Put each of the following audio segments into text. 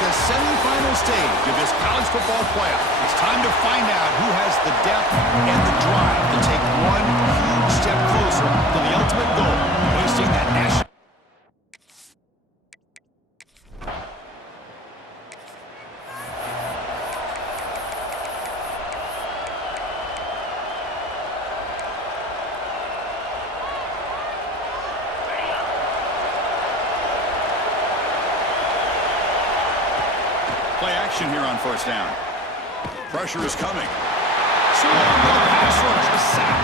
the semifinal stage of this college football playoff. It's time to find out who has the depth and the drive to take one huge step closer to the ultimate goal, hoisting that national. Play action here on first down. Pressure is coming. Swung with a pass rush, a sack.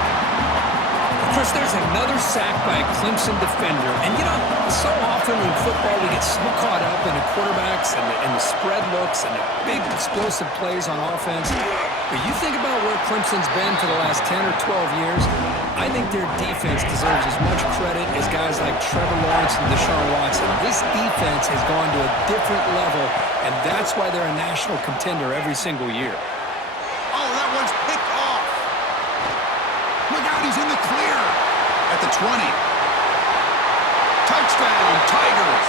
Chris, there's another sack by a Clemson defender. And, you know, so often in football we get so caught up in the quarterbacks and the spread looks and the big explosive plays on offense. But you think about where Clemson's been for the last 10 or 12 years, I think their defense deserves as much credit as guys like Trevor Lawrence and Deshaun Watson. This defense has gone to a different level, and that's why they're a national contender every single year. Oh, that one's picked off. Look out, he's in the clear. At the 20. Touchdown, Tigers.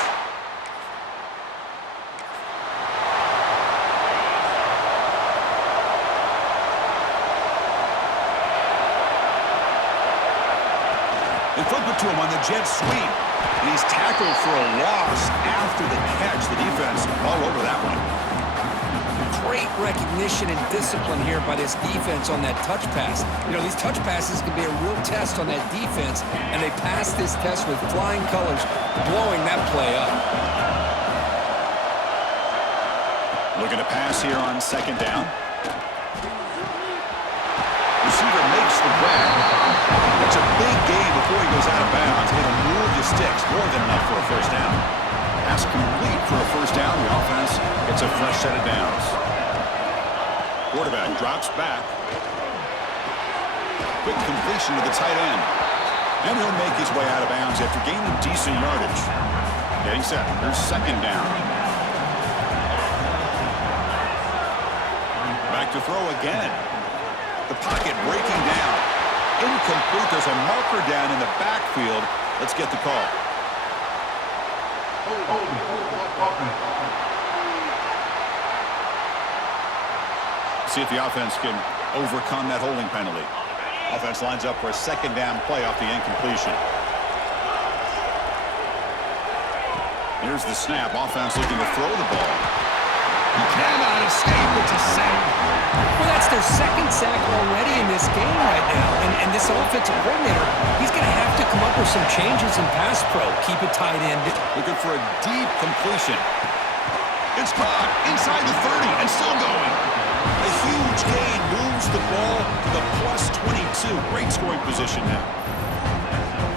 They flip it to him on the jet sweep. And he's tackled for a loss after the catch. The defense all over that one. Great recognition and discipline here by this defense on that touch pass. You know, these touch passes can be a real test on that defense, and they passed this test with flying colors, blowing that play up. Looking to pass here on second down. Receiver makes the grab. It's a big gain before he goes out of bounds. It'll move the sticks, more than enough for a first down. Pass complete for a first down. The offense gets a fresh set of downs. Quarterback drops back. Quick completion to the tight end. And he'll make his way out of bounds after gaining decent yardage. Getting set. Here's second down. Back to throw again. The pocket breaking down. Incomplete. There's a marker down in the backfield. Let's get the call. See if the offense can overcome that holding penalty. Offense lines up for a second down play off the incompletion. Here's the snap. Offense looking to throw the ball. He cannot escape. It's a sack. Well, that's their second sack already in this game right now. And this offensive coordinator, he's going to have to come up with some changes in pass pro. Keep it tight end. Looking for a deep completion. It's caught inside the 30 and still going. A huge gain moves the ball to the +22. Great scoring position now.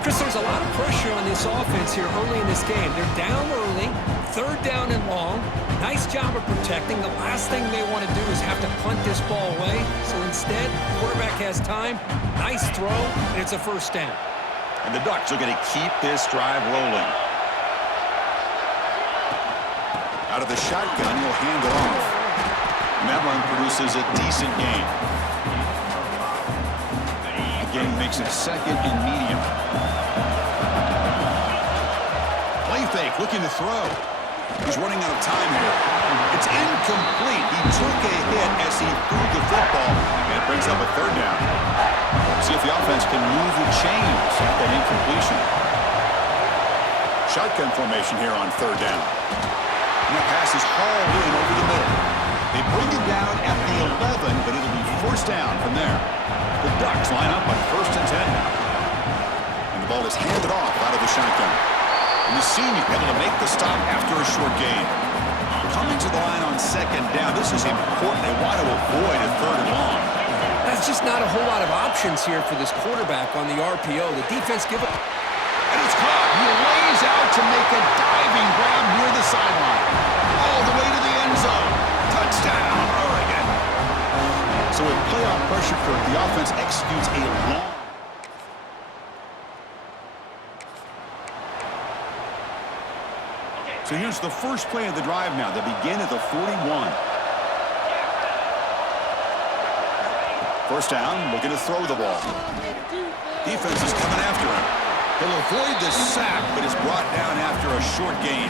Chris, there's a lot of pressure on this offense here early in this game. They're down early, third down and long. Nice job of protecting. The last thing they want to do is have to punt this ball away. So instead, quarterback has time. Nice throw, and it's a first down. And the Ducks are going to keep this drive rolling. Out of the shotgun, he'll hand it off. And that run produces a decent gain. Again, makes it second and medium. Play fake, looking to throw. He's running out of time here. It's incomplete. He took a hit as he threw the football, and it brings up a third down. See if the offense can move the chains at that incompletion. Shotgun formation here on third down. And that pass is hauled in over the middle. They bring it down at the 11, but it'll be first down from there. The Ducks line up on first and 10 now. And the ball is handed off out of the shotgun. And the senior able to make the stop after a short gain. Coming to the line on second down. This is important. They want to avoid a third and long. That's just not a whole lot of options here for this quarterback on the RPO. The defense give it. And it's caught. He lays out to make a diving grab near the sideline. All the way to the end zone. Touchdown, Oregon. So with playoff pressure, Kirk, the offense executes a long. So here's the first play of the drive now. They begin at the 41. First down, looking to throw the ball. Defense is coming after him. He'll avoid the sack, but is brought down after a short gain.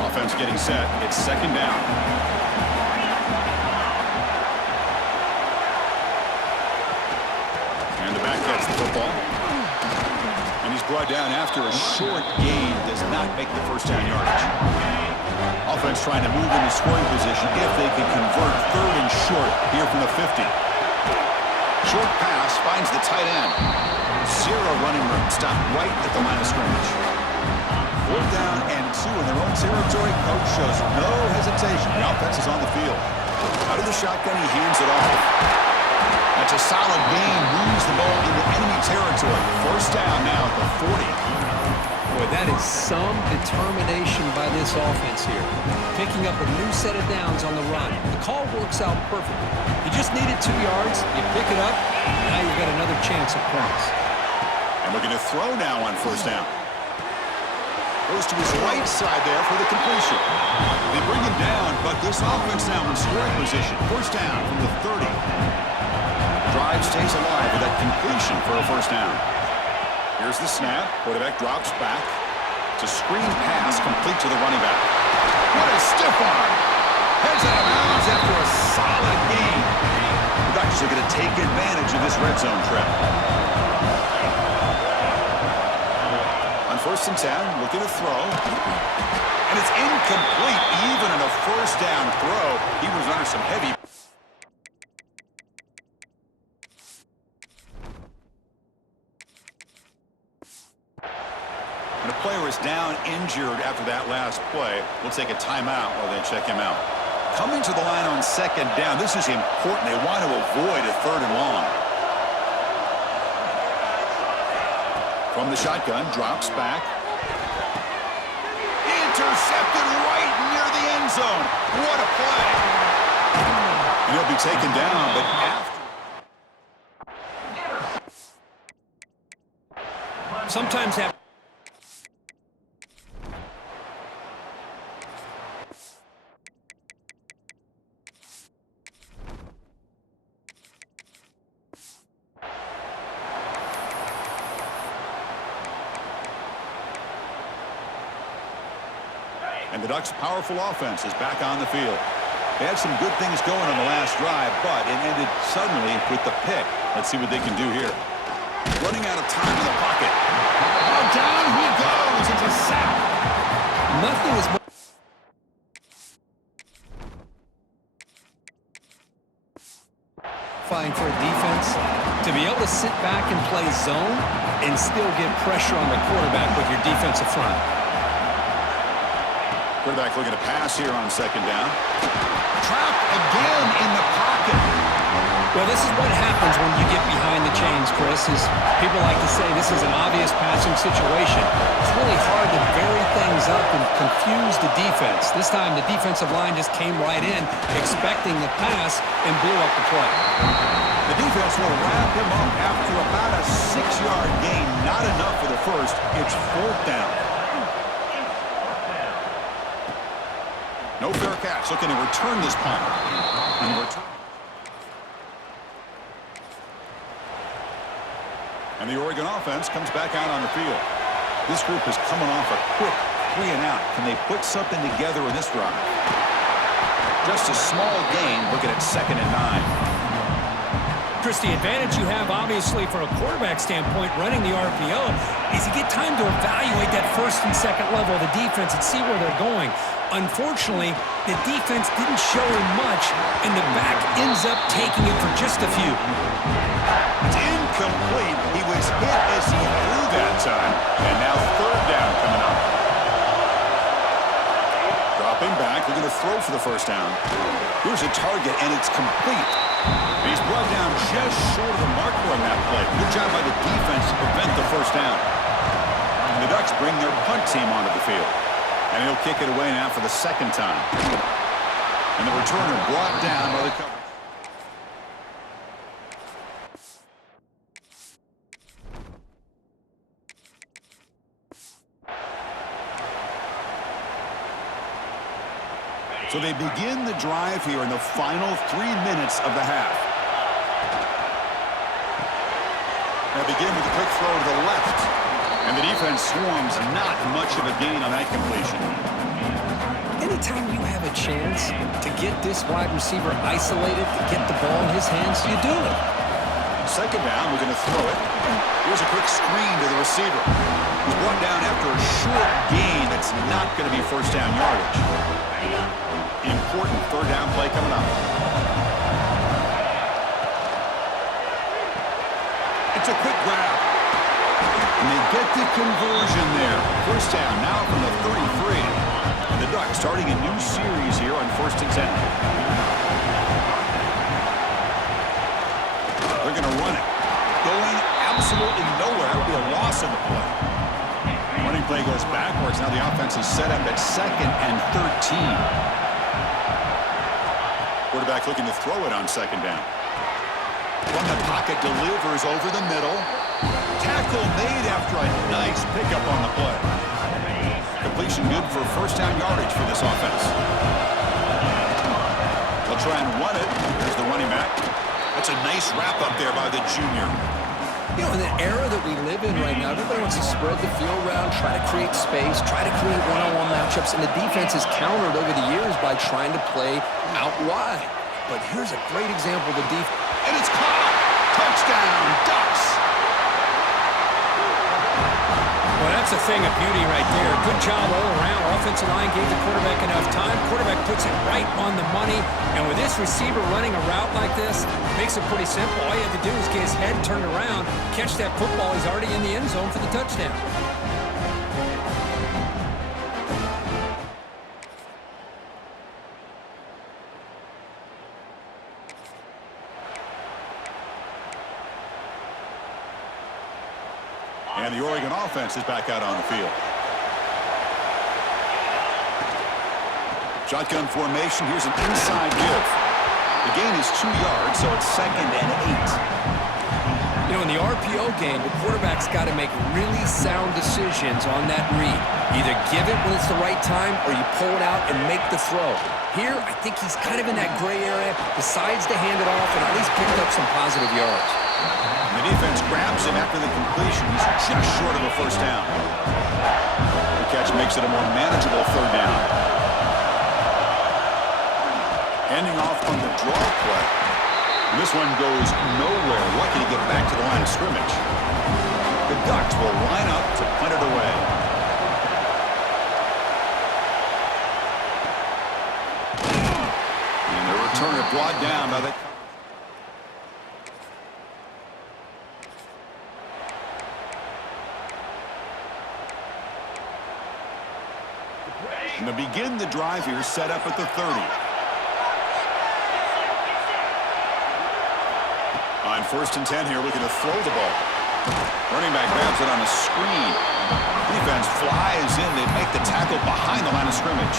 Offense getting set. It's second down. And the back gets the football. And he's brought down after a short gain. Does not make the first down yardage. Offense trying to move into scoring position if they can convert third and short here from the 50. Short pass finds the tight end. Zero running room. Stopped right at the line of scrimmage. 4th down and 2 in their own territory. Coach shows no hesitation. The offense is on the field. Out of the shotgun, he hands it off. That's a solid gain. Moves the ball into enemy territory. 1st down now at the 40. Boy, that is some determination by this offense here. Picking up a new set of downs on the run. The call works out perfectly. You just needed 2 yards. You pick it up. Now you've got another chance at points. And looking to throw now on 1st down. Goes to his right side there for the completion. They bring him down, but this offense now in scoring position. 1st down from the 30. Drive stays alive with that completion for a 1st down. Here's the snap. Quarterback drops back. It's a screen pass complete to the running back. What a stiff arm. Heads out of bounds after a solid gain. The Ducks are going to take advantage of this red zone trap. On 1st and 10, looking to throw. And it's incomplete. Even on a 1st down throw, he was under some heavy. And a player is down injured after that last play. We'll take a timeout while they check him out. Coming to the line on 2nd down. This is important. They want to avoid a 3rd and long. From the shotgun, drops back. Intercepted right near the end zone. What a play. And he'll be taken down, but after. Sometimes that... And the Ducks' powerful offense is back on the field. They had some good things going on the last drive, but it ended suddenly with the pick. Let's see what they can do here. Running out of time in the pocket. Oh, down he goes. It's a sack. Nothing is more... for a defense to be able to sit back and play zone and still get pressure on the quarterback with your defensive front. Quarterback looking to pass here on 2nd down. Trapped again in the pocket. Well, this is what happens when you get behind the chains, Chris. Is people like to say this is an obvious passing situation. It's really hard to vary things up and confuse the defense. This time the defensive line just came right in, expecting the pass, and blew up the play. The defense will wrap him up after about a 6-yard gain. Not enough for the first. It's 4th down. No fair catch. Looking to return this punt. And the Oregon offense comes back out on the field. This group is coming off a quick 3-and-out. Can they put something together in this drive? Just a small gain. Looking at 2nd and 9. Chris, the advantage you have, obviously, from a quarterback standpoint, running the RPO, is you get time to evaluate that 1st and 2nd level of the defense and see where they're going. Unfortunately, the defense didn't show him much, and the back ends up taking it for just a few. It's incomplete. He was hit as he threw that time, and now 3rd down coming up. Dropping back, looking to throw for the 1st down. Here's a target, and it's complete. He's brought down just short of the marker on that play. Good job by the defense to prevent the 1st down. And the Ducks bring their punt team onto the field. And he'll kick it away now for the 2nd time. And the returner brought down by the cover. So they begin the drive here in the final 3 minutes of the half. They begin with a quick throw to the left. And the defense swarms, not much of a gain on that completion. anytime you have a chance to get this wide receiver isolated, to get the ball in his hands, you do it. Second down, we're going to throw it. Here's a quick screen to the receiver. He's brought down after a short gain that's not going to be first down yardage. Important third down play coming up. It's a quick grab. And they get the conversion there. First down now from the 33. And the Ducks starting a new series here on 1st and 10. They're going to run it. Going absolutely nowhere. That would be a loss in the play. Running play goes backwards. Now the offense is set up at 2nd and 13. Quarterback looking to throw it on 2nd down. From the pocket, delivers over the middle. Tackle made after a nice pickup on the play. Completion good for first down yardage for this offense. They'll try and run it. Here's the running back. That's a nice wrap up there by the junior. You know, in the era that we live in right now, everybody wants to spread the field around, try to create space, try to create one-on-one matchups, and the defense has countered over the years by trying to play out wide. But here's a great example of the defense. And it's caught. Touchdown, Ducks. Well, that's a thing of beauty right there. Good job all around. Offensive line gave the quarterback enough time. Quarterback puts it right on the money. And with this receiver running a route like this, makes it pretty simple. All you have to do is get his head turned around, catch that football. He's already in the end zone for the touchdown. And the Oregon offense is back out on the field. Shotgun formation. Here's an inside give. The gain is 2 yards, so it's 2nd and 8. You know, in the RPO game, the quarterback's got to make really sound decisions on that read. Either give it when it's the right time or you pull it out and make the throw. Here, I think he's kind of in that gray area, decides to hand it off and at least picked up some positive yards. The defense grabs him after the completion. He's just short of a first down. The catch makes it a more manageable third down. Ending off on the draw play. This one goes nowhere. Lucky to get back to the line of scrimmage. The Ducks will line up to punt it away. And the returner brought down by the... And to begin the drive here, set up at the 30. On 1st and 10 here, looking to throw the ball. Running back grabs it on a screen. Defense flies in. They make the tackle behind the line of scrimmage.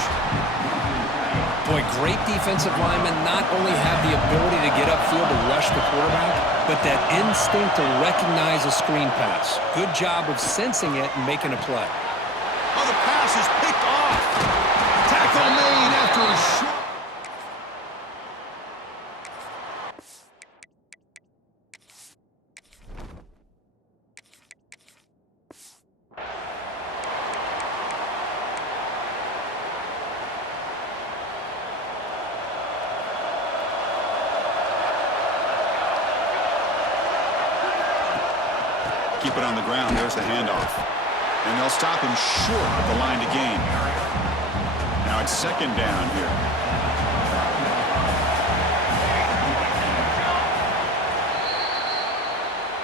Boy, great defensive linemen not only have the ability to get upfield to rush the quarterback, but that instinct to recognize a screen pass. Good job of sensing it and making a play. Oh, the pass is picked off. Tackle made after a short. Keep it on the ground. There's the handoff. And they'll stop him short of the line to gain. Now it's 2nd down here.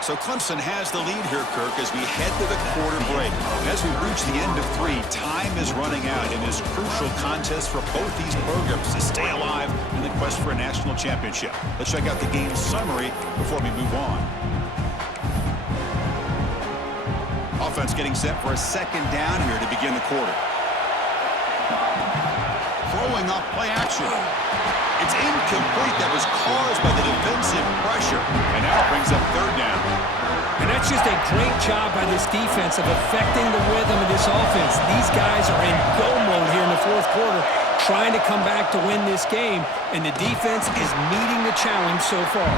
So Clemson has the lead here, Kirk, as we head to the quarter break. As we reach the end of 3, time is running out in this crucial contest for both these programs to stay alive in the quest for a national championship. Let's check out the game summary before we move on. Offense getting set for a 2nd down here to begin the quarter. Throwing up play action. It's incomplete. That was caused by the defensive pressure. And now it brings up 3rd down. And that's just a great job by this defense of affecting the rhythm of this offense. These guys are in go mode here in the 4th quarter, trying to come back to win this game. And the defense is meeting the challenge so far.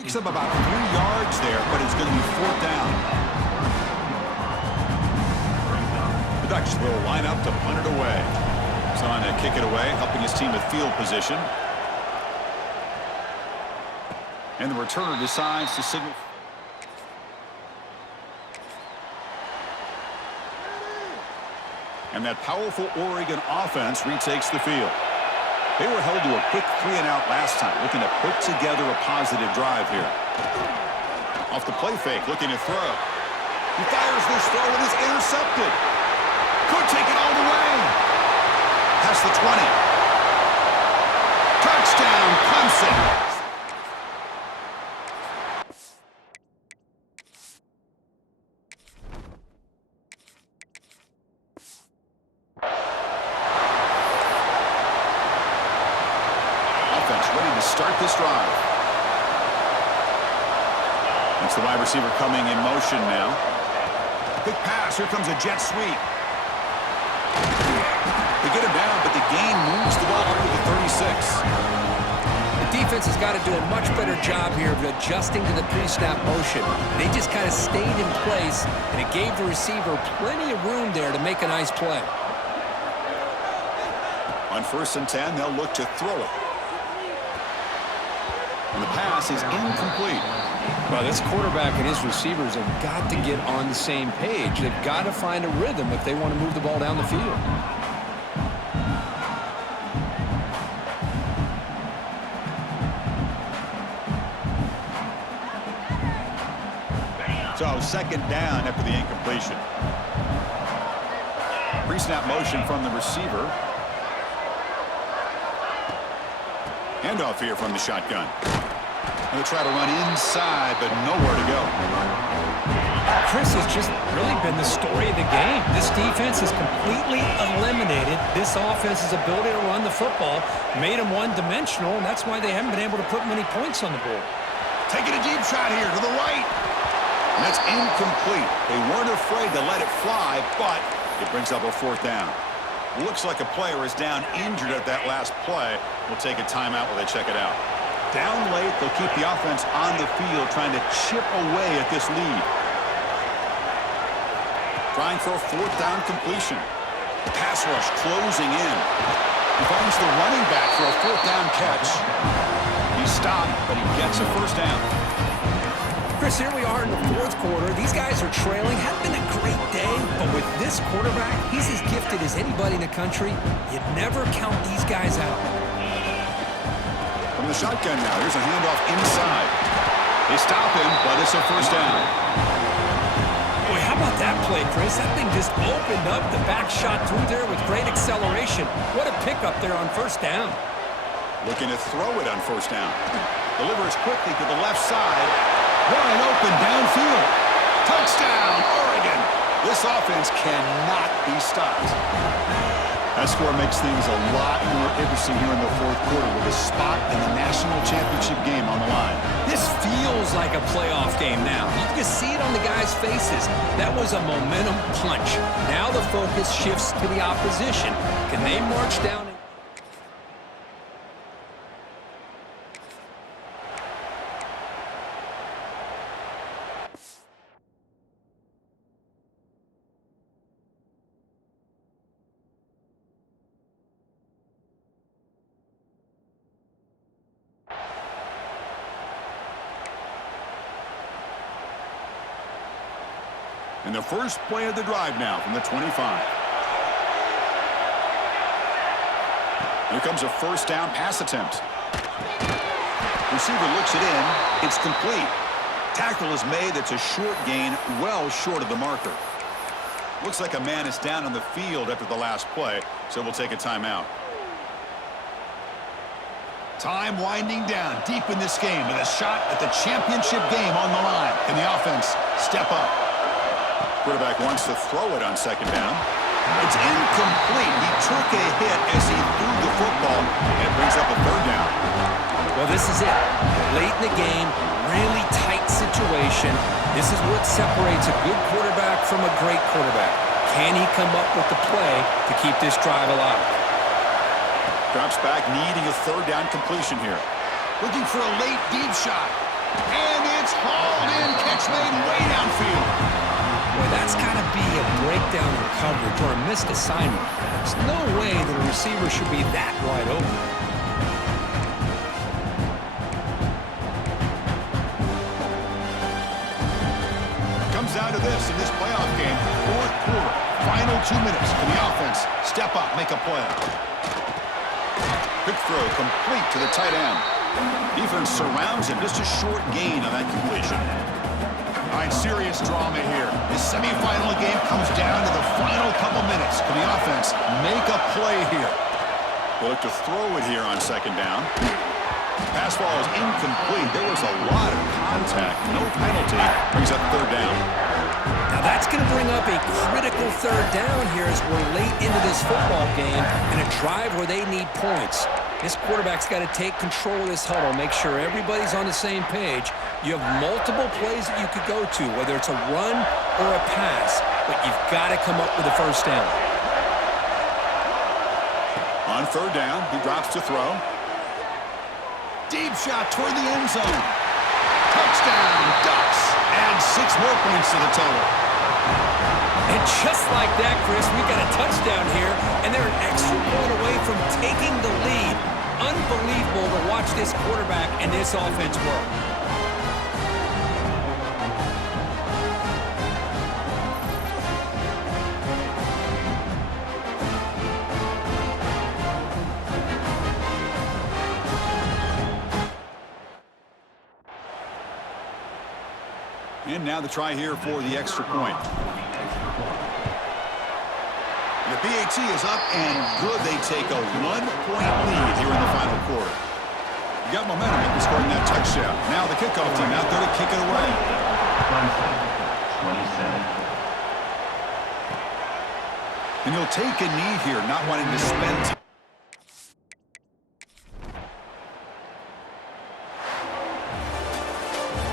Picks up about 3 yards there, but it's going to be 4th down. The Ducks will line up to punt it away. He's on to kick it away, helping his team with field position. And the returner decides to signal. And that powerful Oregon offense retakes the field. They were held to a quick 3-and-out last time, looking to put together a positive drive here. Off the play fake, looking to throw. He fires this throw and is intercepted. Could take it all the way. Past the 20. Touchdown, Clemson. Ready to start this drive. It's the wide receiver coming in motion now. Big pass. Here comes a jet sweep. They get him down, but the gain moves the ball over the 36. The defense has got to do a much better job here of adjusting to the pre-snap motion. They just kind of stayed in place, and it gave the receiver plenty of room there to make a nice play. On 1st and 10, they'll look to throw it. And the pass is incomplete. Well, this quarterback and his receivers have got to get on the same page. They've got to find a rhythm if they want to move the ball down the field. So 2nd down after the incompletion. Pre-snap motion from the receiver. Handoff here from the shotgun. And they try to run inside, but nowhere to go. Chris has just really been the story of the game. This defense has completely eliminated this offense's ability to run the football, made them one-dimensional, and that's why they haven't been able to put many points on the board. Taking a deep shot here to the right. And that's incomplete. They weren't afraid to let it fly, but it brings up a 4th down. Looks like a player is down injured at that last play. We'll take a timeout while they check it out. Down late, they'll keep the offense on the field trying to chip away at this lead. Trying for a 4th down completion. The pass rush closing in. He finds the running back for a 4th down catch. He's stopped, but he gets a 1st down. Chris, here we are in the 4th quarter. These guys are trailing. Hadn't been a great day, but with this quarterback, he's as gifted as anybody in the country. You never count these guys out. From the shotgun now, here's a handoff inside. They stop him, but it's a 1st down. Boy, how about that play, Chris? That thing just opened up the back shot through there with great acceleration. What a pickup there on 1st down. Looking to throw it on 1st down. Delivers quickly to the left side. Wide open downfield. Touchdown, Oregon. This offense cannot be stopped. That score makes things a lot more interesting here in the 4th quarter with a spot in the national championship game on the line. This feels like a playoff game now. You can see it on the guys' faces. That was a momentum punch. Now the focus shifts to the opposition. Can they march down? And the first play of the drive now from the 25. Here comes a 1st down pass attempt. Receiver looks it in. It's complete. Tackle is made. It's a short gain, well short of the marker. Looks like a man is down on the field after the last play, so we'll take a timeout. Time winding down deep in this game with a shot at the championship game on the line. Can the offense step up? Quarterback wants to throw it on 2nd down. It's incomplete. He took a hit as he threw the football, and it brings up a 3rd down. Well, this is it. Late in the game, really tight situation. This is what separates a good quarterback from a great quarterback. Can he come up with the play to keep this drive alive? Drops back, needing a 3rd down completion here. Looking for a late deep shot. And it's hauled in. Catch made way downfield. Boy, that's got to be a breakdown in coverage or a missed assignment. There's no way that a receiver should be that wide open. Comes down to this in this playoff game. Fourth quarter. Final 2 minutes. Can the offense step up, make a play? Quick throw complete to the tight end. Defense surrounds him. Just a short gain on that completion. All right, serious drama here. This semifinal game comes down to the final couple minutes. Can the offense make a play here? They look to throw it here on second down. Pass ball is incomplete. There was a lot of contact. No penalty. Brings up third down. Now that's going to bring up a critical third down here as we're late into this football game and a drive where they need points. This quarterback's got to take control of this huddle, make sure everybody's on the same page. You have multiple plays that you could go to, whether it's a run or a pass, but you've got to come up with a first down. On third down, he drops to throw. Deep shot toward the end zone. Touchdown, Ducks. And 6 more points to the total. And just like that, Chris, we got a touchdown here, and they're an extra point away from taking the lead. Unbelievable to watch this quarterback and this offense work. And now the try here for the extra point. The PAT is up and good. They take a 1-point lead here in the final quarter. You got momentum after scoring that touchdown. Now the kickoff team out there to kick it away. 27. And you'll take a knee here, not wanting to spend.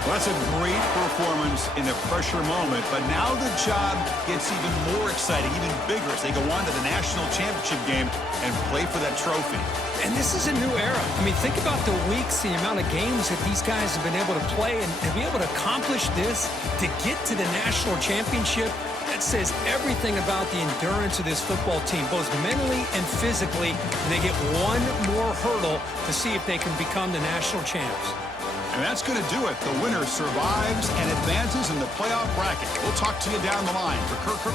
Well, that's a great performance in a pressure moment, but now the job gets even more exciting, even bigger as they go on to the national championship game and play for that trophy. And this is a new era. I mean, think about the weeks, the amount of games that these guys have been able to play, and to be able to accomplish this, to get to the national championship, that says everything about the endurance of this football team, both mentally and physically, and they get one more hurdle to see if they can become the national champs. And that's going to do it. The winner survives and advances in the playoff bracket. We'll talk to you down the line. For Kirk.